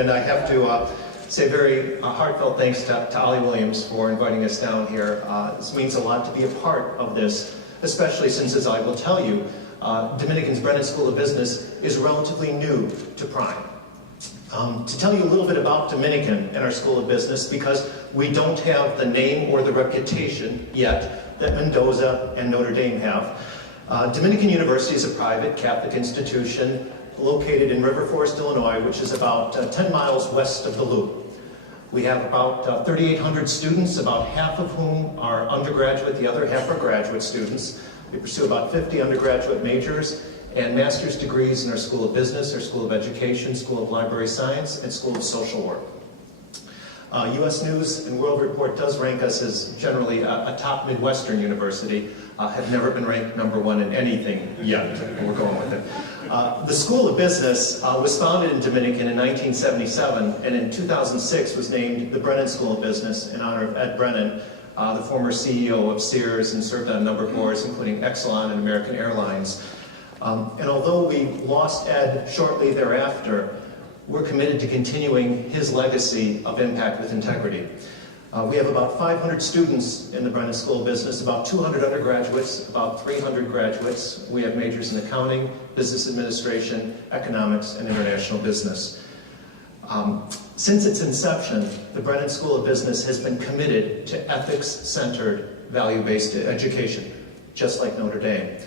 And I have to say very heartfelt thanks to Ollie Williams for inviting us down here. This means a lot to be a part of this, especially since, as I will tell you, Dominican's Brennan School of Business is relatively new to Prime. To tell you a little bit about Dominican and our School of Business, because we don't have the name or the reputation yet that Mendoza and Notre Dame have. Dominican University is a private Catholic institution located in River Forest, Illinois, which is about 10 miles west of the Loop. We have about 3,800 students, about half of whom are undergraduate, the other half are graduate students. We pursue about 50 undergraduate majors and master's degrees in our School of Business, our School of Education, School of Library Science, and School of Social Work. U.S. News and World Report does rank us as generally a top Midwestern university. Have never been ranked #1 in anything yet. We're going with it. The School of Business was founded in Dominican in 1977, and in 2006 was named the Brennan School of Business in honor of Ed Brennan, the former CEO of Sears, and served on a number of boards, including Exelon and American Airlines. And although we lost Ed shortly thereafter, we're committed to continuing his legacy of impact with integrity. We have about 500 students in the Brennan School of Business, about 200 undergraduates, about 300 graduates. We have majors in accounting, business administration, economics, and international business. Since its inception, the Brennan School of Business has been committed to ethics-centered, value-based education, just like Notre Dame.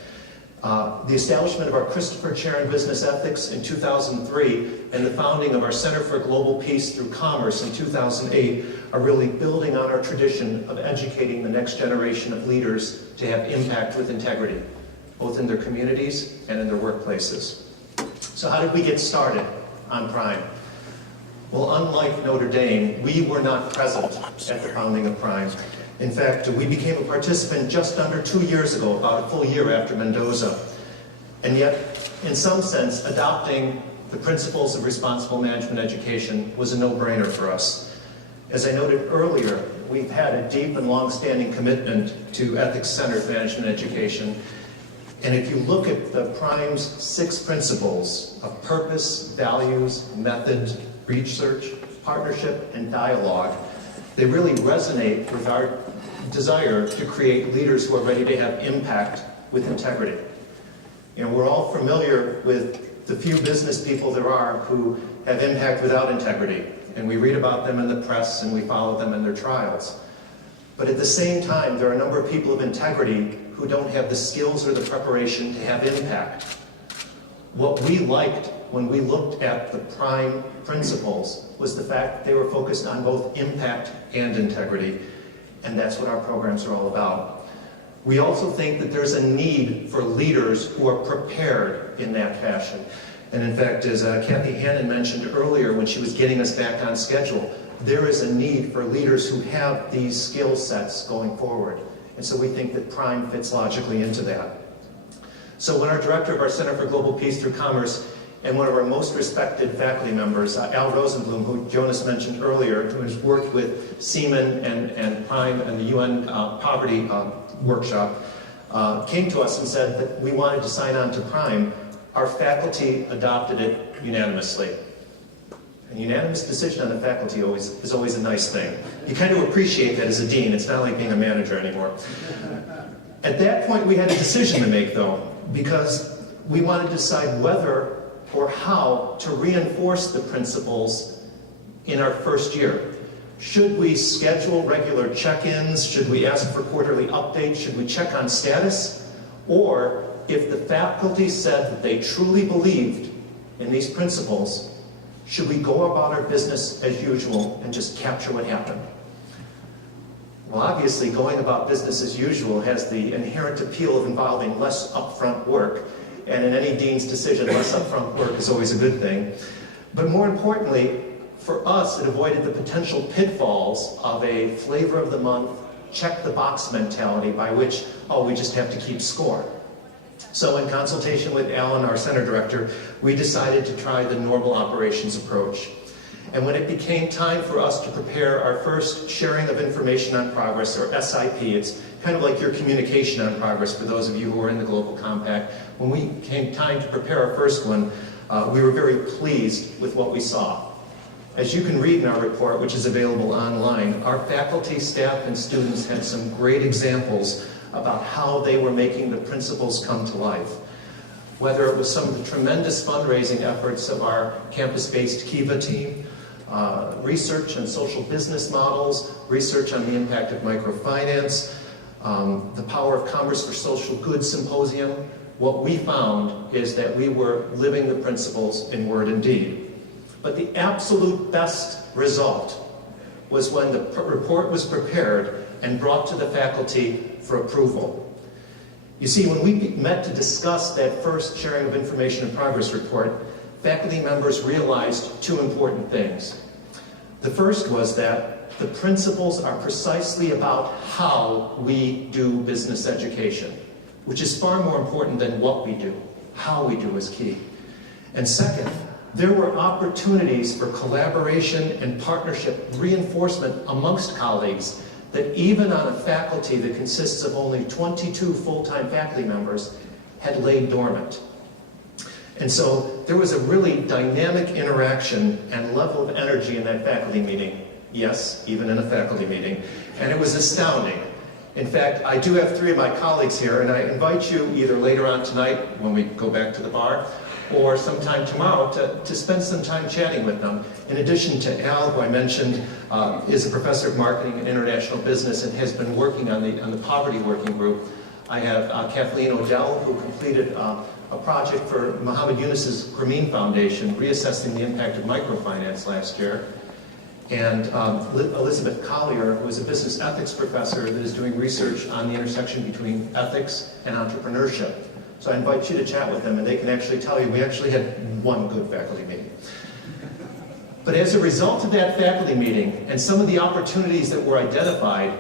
The establishment of our Christopher Chair in Business Ethics in 2003 and the founding of our Center for Global Peace through Commerce in 2008 are really building on our tradition of educating the next generation of leaders to have impact with integrity, both in their communities and in their workplaces. So how did we get started on Prime? Well, unlike Notre Dame, we were not present at the founding of Prime. In fact, we became a participant just under 2 years ago, about a full year after Mendoza. And yet, in some sense, adopting the principles of responsible management education was a no-brainer for us. As I noted earlier, we've had a deep and long-standing commitment to ethics-centered management education. And if you look at the Prime's 6 principles of purpose, values, method, research, partnership, and dialogue, they really resonate with our desire to create leaders who are ready to have impact with integrity. You know, we're all familiar with the few business people there are who have impact without integrity, and we read about them in the press and we follow them in their trials. But at the same time, there are a number of people of integrity who don't have the skills or the preparation to have impact. What we liked when we looked at the Prime principles was the fact that they were focused on both impact and integrity, and that's what our programs are all about. We also think that there's a need for leaders who are prepared in that fashion. And in fact, as Kathy Hannon mentioned earlier when she was getting us back on schedule, there is a need for leaders who have these skill sets going forward. And so we think that Prime fits logically into that. So when our director of our Center for Global Peace through Commerce and one of our most respected faculty members, Al Rosenblum, who Jonas mentioned earlier, who has worked with Seaman and Prime and the UN Poverty Workshop, came to us and said that we wanted to sign on to Prime, our faculty adopted it unanimously. A unanimous decision on the faculty is always a nice thing. You kind of appreciate that as a dean. It's not like being a manager anymore. At that point, we had a decision to make, though, because we wanted to decide whether or how to reinforce the principles in our first year. Should we schedule regular check-ins? Should we ask for quarterly updates? Should we check on status? Or if the faculty said that they truly believed in these principles, should we go about our business as usual and just capture what happened? Well, obviously, going about business as usual has the inherent appeal of involving less upfront work. And in any dean's decision, less upfront work is always a good thing. But more importantly, for us, it avoided the potential pitfalls of a flavor of the month, check the box mentality by which, oh, we just have to keep score. So in consultation with Alan, our center director, we decided to try the normal operations approach. And when it became time for us to prepare our first sharing of information on progress, or SIP, it's kind of like your communication on progress for those of you who are in the Global Compact. When we came time to prepare our first one, we were very pleased with what we saw. As you can read in our report, which is available online, our faculty, staff, and students had some great examples about how they were making the principles come to life. Whether it was some of the tremendous fundraising efforts of our campus-based Kiva team, research on social business models, research on the impact of microfinance, the Power of Commerce for Social Good Symposium, what we found is that we were living the principles in word and deed. But the absolute best result was when the report was prepared and brought to the faculty for approval. You see, when we met to discuss that first sharing of information and progress report, faculty members realized two important things. The first was that the principles are precisely about how we do business education, which is far more important than what we do. How we do is key. And second, there were opportunities for collaboration and partnership reinforcement amongst colleagues that even on a faculty that consists of only 22 full-time faculty members had laid dormant. And so there was a really dynamic interaction and level of energy in that faculty meeting. Yes, even in a faculty meeting. And it was astounding. In fact, I do have 3 of my colleagues here, and I invite you either later on tonight when we go back to the bar, or sometime tomorrow to spend some time chatting with them. In addition to Al, who I mentioned is a professor of marketing and international business and has been working on the poverty working group, I have Kathleen Odell, who completed a project for Muhammad Yunus's Grameen Foundation, reassessing the impact of microfinance last year. And Elizabeth Collier, who is a business ethics professor that is doing research on the intersection between ethics and entrepreneurship. So I invite you to chat with them, and they can actually tell you we actually had one good faculty meeting. But as a result of that faculty meeting and some of the opportunities that were identified,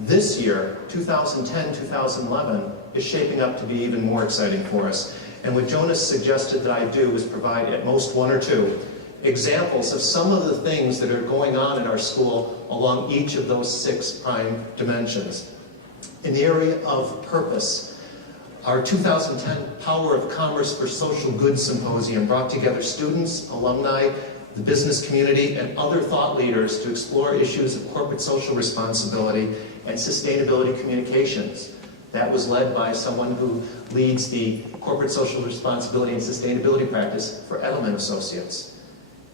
this year, 2010-2011, is shaping up to be even more exciting for us. And what Jonas suggested that I do is provide at most 1 or 2 examples of some of the things that are going on in our school along each of those 6 prime dimensions. In the area of purpose, our 2010 Power of Commerce for Social Good Symposium brought together students, alumni, the business community, and other thought leaders to explore issues of corporate social responsibility and sustainability communications. That was led by someone who leads the corporate social responsibility and sustainability practice for Edelman Associates,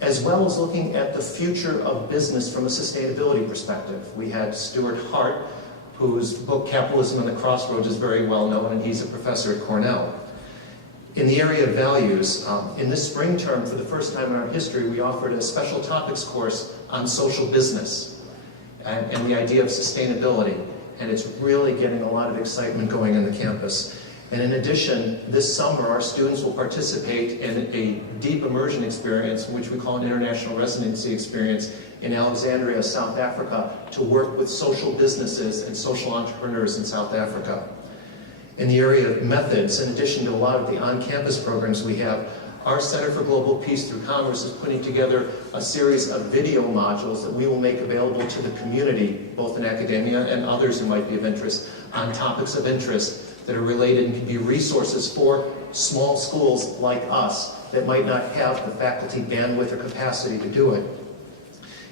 as well as looking at the future of business from a sustainability perspective. We had Stuart Hart, whose book Capitalism and the Crossroads is very well known, and he's a professor at Cornell. In the area of values, in this spring term, for the first time in our history, we offered a special topics course on social business and the idea of sustainability. And it's really getting a lot of excitement going on the campus. And in addition, this summer, our students will participate in a deep immersion experience, which we call an international residency experience, in Alexandria, South Africa, to work with social businesses and social entrepreneurs in South Africa. In the area of methods, in addition to a lot of the on-campus programs we have, our Center for Global Peace Through Commerce is putting together a series of video modules that we will make available to the community, both in academia and others who might be of interest, on topics of interest that are related and can be resources for small schools like us that might not have the faculty bandwidth or capacity to do it.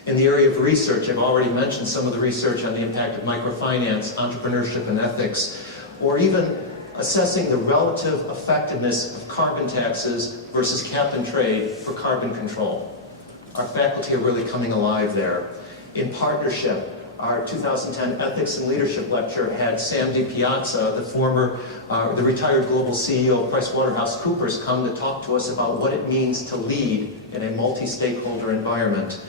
In the area of research, I've already mentioned some of the research on the impact of microfinance, entrepreneurship, and ethics, or even assessing the relative effectiveness of carbon taxes versus cap and trade for carbon control. Our faculty are really coming alive there. In partnership, our 2010 Ethics and Leadership Lecture had Sam DiPiazza, the retired global CEO of PricewaterhouseCoopers, come to talk to us about what it means to lead in a multi-stakeholder environment.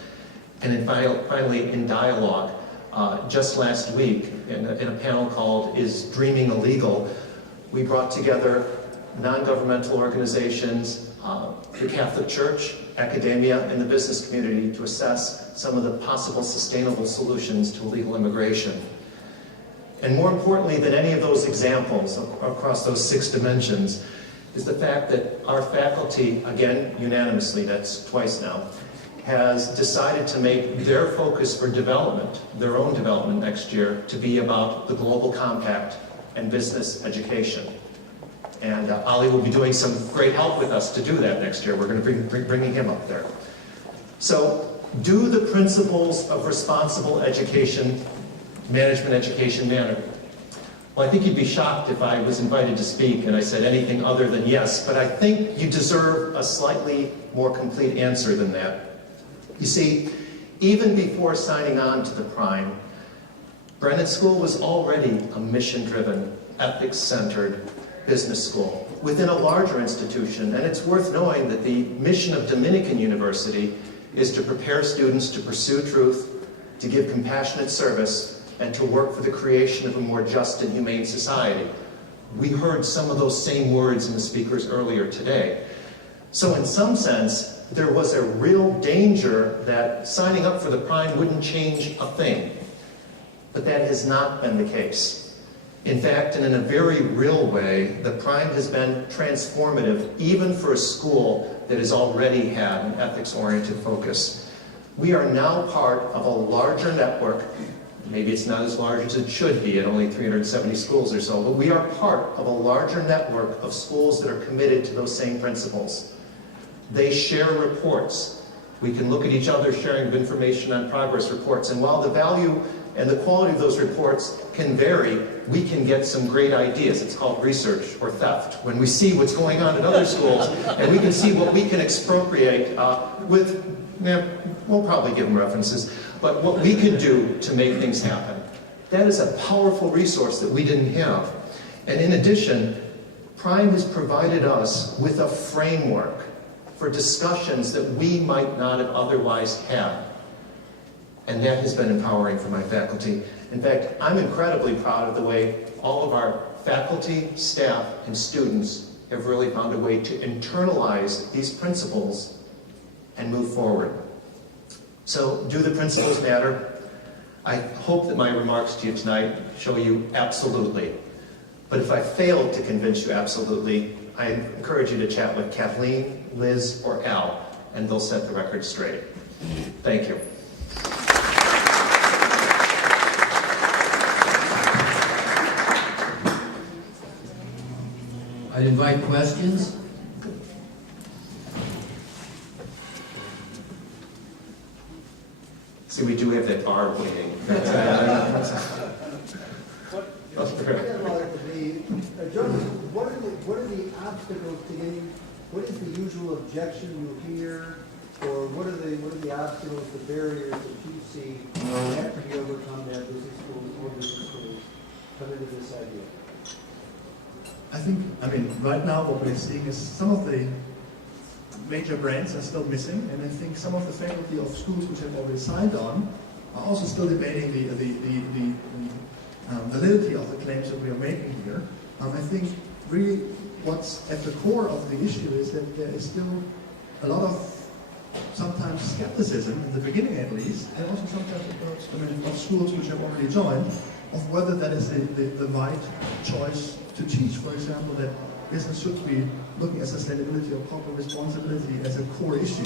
And then finally, in dialogue, just last week, in a panel called Is Dreaming Illegal?, we brought together non-governmental organizations, the Catholic Church, academia, and the business community to assess some of the possible sustainable solutions to illegal immigration. And more importantly than any of those examples across those 6 dimensions is the fact that our faculty, again, unanimously, that's twice now, has decided to make their focus for development, their own development next year, to be about the Global Compact and business education. And Ali will be doing some great help with us to do that next year. We're going to be bringing him up there. So Do the principles of responsible education, management education matter? Well, I think you'd be shocked if I was invited to speak and I said anything other than yes, but I think you deserve a slightly more complete answer than that. You see, even before signing on to the Prime, Brennan School was already a mission-driven, ethics-centered business school within a larger institution, and it's worth knowing that the mission of Dominican University is to prepare students to pursue truth, to give compassionate service, and to work for the creation of a more just and humane society. We heard some of those same words in the speakers earlier today. So in some sense, there was a real danger that signing up for the Prime wouldn't change a thing. But that has not been the case. In fact, and in a very real way, the Prime has been transformative, even for a school that has already had an ethics-oriented focus. We are now part of a larger network. Maybe it's not as large as it should be at only 370 schools or so, but we are part of a larger network of schools that are committed to those same principles. They share reports. We can look at each other sharing of information on progress reports, and while the value and the quality of those reports can vary, we can get some great ideas. It's called research or theft. When we see what's going on in other schools, and we can see what we can expropriate we'll probably give them references, but what we can do to make things happen. That is a powerful resource that we didn't have. And in addition, Prime has provided us with a framework for discussions that we might not have otherwise had. And that has been empowering for my faculty. In fact, I'm incredibly proud of the way all of our faculty, staff, and students have really found a way to internalize these principles and move forward. So, do the principles matter? I hope that my remarks to you tonight show you absolutely. But if I failed to convince you absolutely, I encourage you to chat with Kathleen, Liz, or Al, and they'll set the record straight. Thank you. I'd invite questions. See, we do have that bar waiting. What are the obstacles to getting? What is the usual objection you hear, or what are the obstacles, the barriers that you see that have to be overcome that business schools come into this idea? I mean, right now what we're seeing is some of the major brands are still missing, and I think some of the faculty of schools which have already signed on are also still debating the validity of the claims that we are making here. I think really what's at the core of the issue is that there is still a lot of sometimes skepticism, in the beginning at least, and also sometimes of schools which have already joined, of whether that is the right choice to teach. For example, that business should be looking at sustainability or corporate responsibility as a core issue.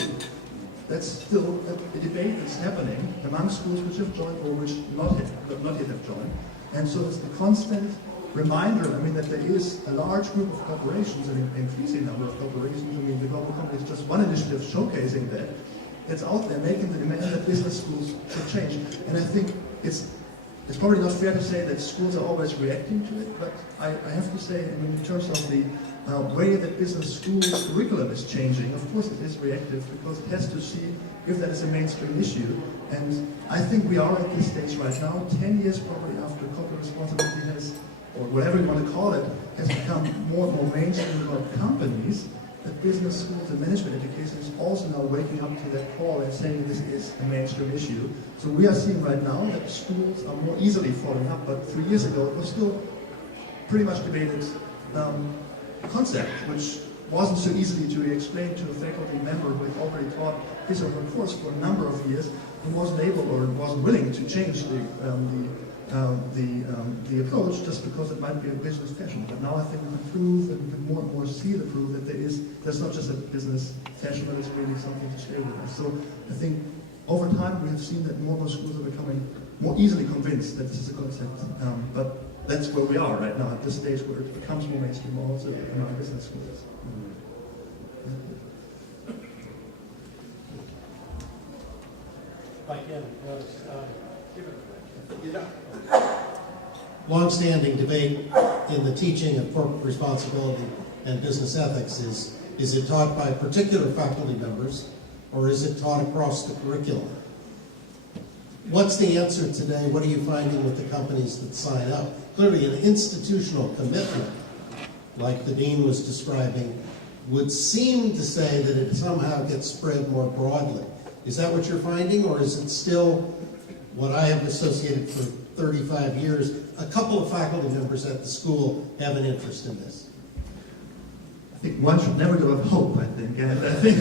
That's still a debate that's happening among schools which have joined or which not yet have joined. And so it's the constant reminder, that there is a large group of corporations, an increasing number of corporations. The Global Company is just one initiative showcasing that. It's out there making the demand that business schools should change. And I think it's probably not fair to say that schools are always reacting to it, but I have to say, in terms of the way that business school curriculum is changing, of course it is reactive because it has to see if that is a mainstream issue. And I think we are at this stage right now, 10 years probably after corporate responsibility has, or whatever you want to call it, has become more and more mainstream about companies, that business schools and management education is also now waking up to that call and saying this is a mainstream issue. So we are seeing right now that schools are more easily following up, but 3 years ago it was still pretty much debated concept, which wasn't so easily to explain to a faculty member who had already taught his or her course for a number of years and wasn't able or wasn't willing to change the approach just because it might be a business fashion. But now I think we can prove and more and more see the proof that there's not just a business fashion, but it's really something to share with us. So I think over time we have seen that more and more schools are becoming more easily convinced that this is a concept. But that's where we are right now, at this stage where it becomes more mainstream also among business schools. Long-standing debate in the teaching of corporate responsibility and business ethics is it taught by particular faculty members or is it taught across the curriculum? What's the answer today? What are you finding with the companies that sign up? Clearly an institutional commitment, like the dean was describing, would seem to say that it somehow gets spread more broadly. Is that what you're finding, or is it still what I have associated for 35 years? A couple of faculty members at the school have an interest in this. I think one should never give up hope, I think. And I think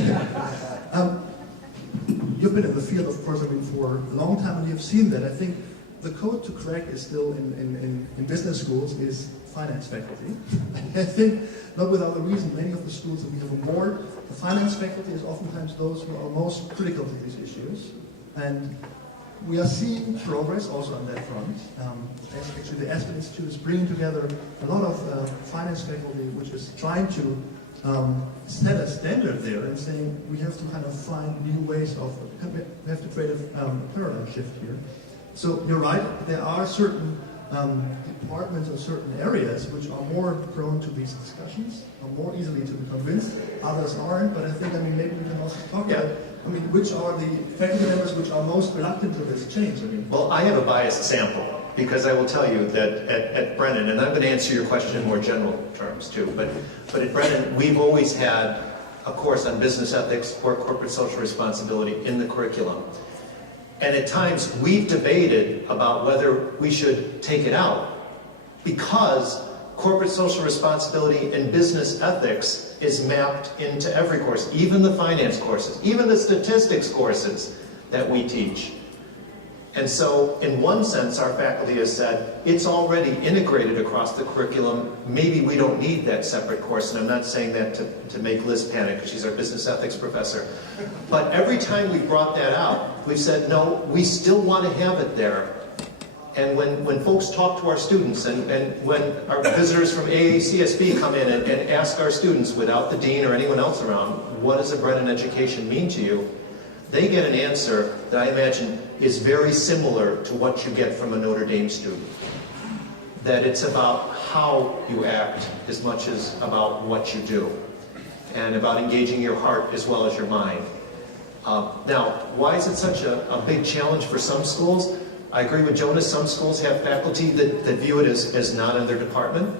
you've been in the field, of course, for a long time, and you've seen that. I think the code to crack is still in business schools is finance faculty. I think, not without a reason, many of the schools that we have on board, the finance faculty is oftentimes those who are most critical to these issues. And we are seeing progress also on that front. Actually, the Aspen Institute is bringing together a lot of finance faculty, which is trying to set a standard there and saying we have to kind of find new ways of, we have to create a paradigm shift here. So you're right, there are certain departments or certain areas which are more prone to these discussions, are more easily to be convinced, others aren't, but I think, maybe we can also talk about, which are the faculty members which are most reluctant to this change? Well, I have a biased sample, because I will tell you that at Brennan, and I'm going to answer your question in more general terms too, but at Brennan, we've always had a course on business ethics or corporate social responsibility in the curriculum. And at times, we've debated about whether we should take it out, because corporate social responsibility and business ethics is mapped into every course, even the finance courses, even the statistics courses that we teach. And so, in one sense, our faculty has said, it's already integrated across the curriculum, maybe we don't need that separate course, and I'm not saying that to make Liz panic, because she's our business ethics professor. But every time we brought that out, we've said, no, we still want to have it there. And when folks talk to our students, and when our visitors from AACSB come in and ask our students, without the dean or anyone else around, what does a Brennan education mean to you? They get an answer that I imagine is very similar to what you get from a Notre Dame student. That it's about how you act as much as about what you do, and about engaging your heart as well as your mind. Now, why is it such a big challenge for some schools? I agree with Jonas, some schools have faculty that view it as not in their department.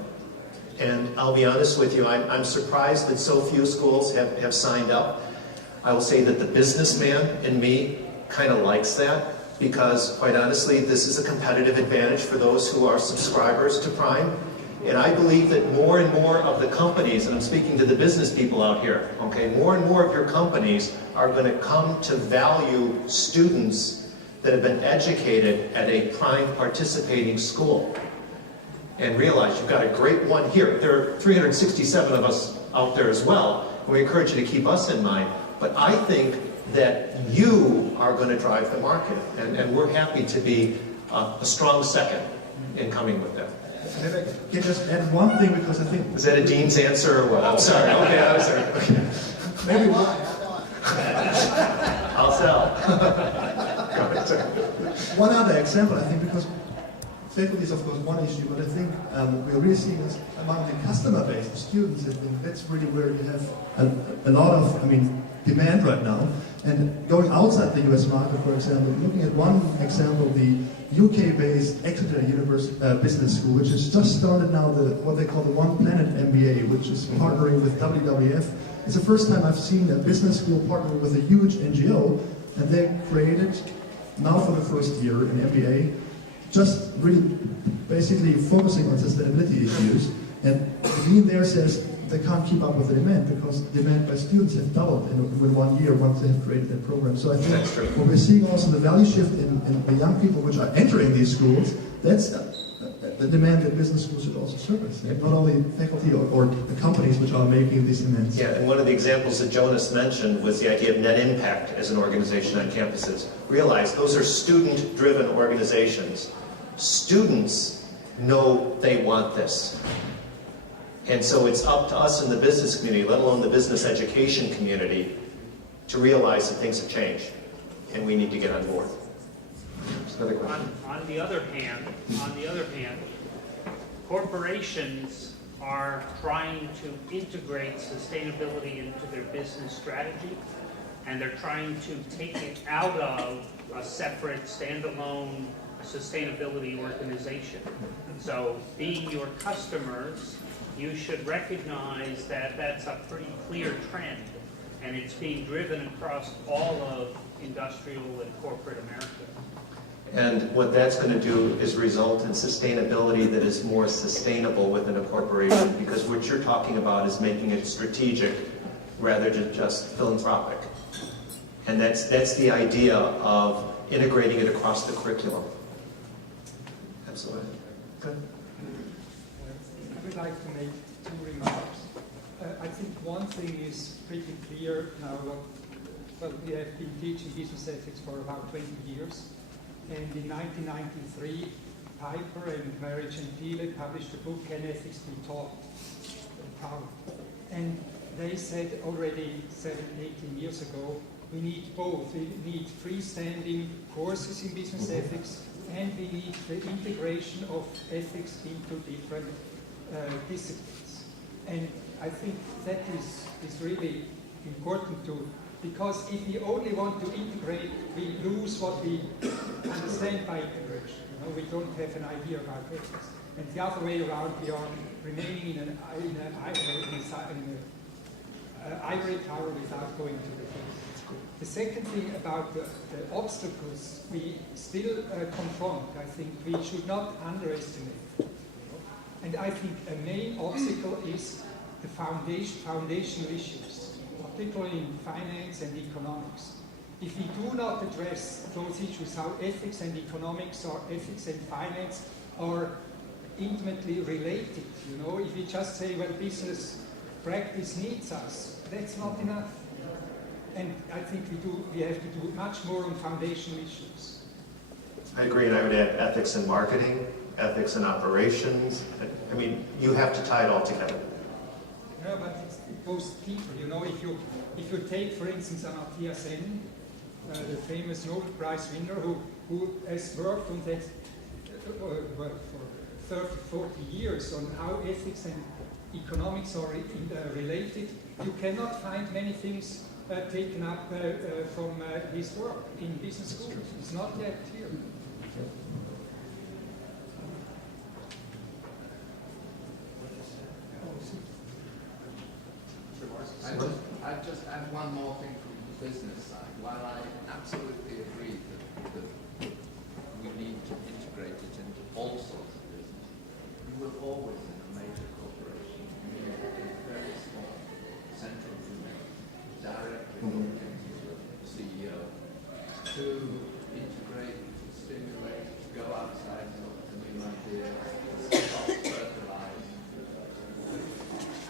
And I'll be honest with you, I'm surprised that so few schools have signed up. I will say that the businessman in me kind of likes that, because quite honestly, this is a competitive advantage for those who are subscribers to Prime. And I believe that more and more of the companies, and I'm speaking to the business people out here, okay, more and more of your companies are going to come to value students that have been educated at a Prime participating school. And realize you've got a great one here. There are 367 of us out there as well, and we encourage you to keep us in mind. But I think that you are going to drive the market, and we're happy to be a strong second in coming with that. Maybe I can just add one thing, because I think... Is that a dean's answer or what? I'm sorry. Okay, I'm sorry. Okay. Maybe I'll sell. one other example, I think, because faculty is, of course, one issue, but I think we're really seeing this among the customer base, the students. I think that's really where you have a lot of, demand right now. And going outside the US market, for example, looking at one example, the UK-based Exeter University Business School, which has just started now what they call the One Planet MBA, which is partnering with WWF. It's the first time I've seen a business school partner with a huge NGO, and they created, now for the first year in MBA, just really basically focusing on sustainability issues. And the dean there says they can't keep up with the demand, because demand by students have doubled in 1 year once they have created that program. So I think what we're seeing also the value shift in the young people which are entering these schools, that's the demand that business schools should also service. Not only faculty or the companies which are making these demands. Yeah, and one of the examples that Jonas mentioned was the idea of net impact as an organization on campuses. Realize those are student-driven organizations. Students know they want this. And so it's up to us in the business community, let alone the business education community, to realize that things have changed. and we need to get on board. Just another question. On the other hand, corporations are trying to integrate sustainability into their business strategy, and they're trying to take it out of a separate, standalone sustainability organization. So, being your customers, you should recognize that that's a pretty clear trend, and it's being driven across all of industrial and corporate America. And what that's going to do is result in sustainability that is more sustainable within a corporation, because what you're talking about is making it strategic rather than just philanthropic. And that's the idea of integrating it across the curriculum. Absolutely. Good. I would like to make two remarks. I think one thing is pretty clear now. We have been teaching business ethics for about 20 years. And in 1993, Piper and Marriage and Thiele published a book, Can Ethics Be Taught? And they said already 18 years ago, we need both. We need freestanding courses in business ethics, and we need the integration of ethics into different disciplines. And I think that is really important too. Because if we only want to integrate, we lose what we understand by integration. We don't have an idea about ethics. And the other way around, we are remaining in an ivory tower without going to the things. The second thing about the obstacles we still confront, I think we should not underestimate. And I think a main obstacle is the foundational issues, particularly in finance and economics. If we do not address those issues, how ethics and economics or ethics and finance are intimately related, if we just say, well, business practice needs us, that's not enough. And I think we have to do much more on foundational issues. I agree, and I would add ethics in marketing, ethics in operations. I mean, you have to tie it all together. No, but it goes deeper. If you take, for instance, Amartya Sen, the famous Nobel Prize winner, who has worked on that for 30, 40 years on how ethics and economics are related, you cannot find many things taken up from his work in business schools. It's not that clear. I just add one more thing from the business side. While I absolutely agree that we need to integrate it into all sorts of business, you will always, in a major corporation, need a very small central unit directly reporting to the CEO to integrate, to stimulate, to go outside, to look for new ideas, to stop, fertilize,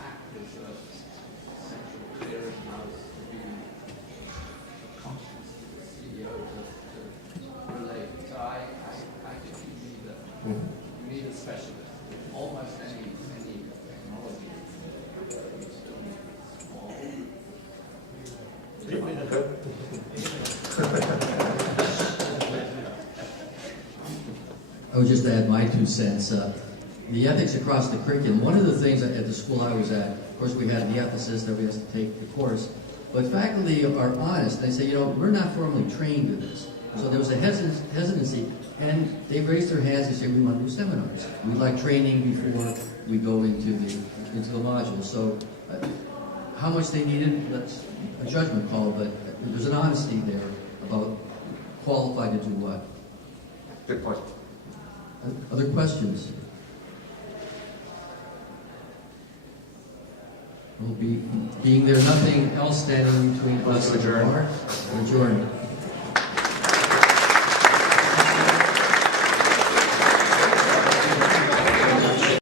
act as a central clearinghouse to be conscious to the CEO to relate. So I think you need a specialist. Almost any technology, you still need small. I would just add my 2 cents. The ethics across the curriculum, one of the things at the school I was at, of course we had the ethicist that we had to take the course, but faculty are honest. They say, we're not formally trained in this. So there was a hesitancy, and they raised their hands and said, we want to do seminars. We'd like training before we go into the module. So how much they needed, that's a judgment call, but there's an honesty there about qualified to do what. Good point. Other questions? Being there nothing else standing between us and the bar, adjourned.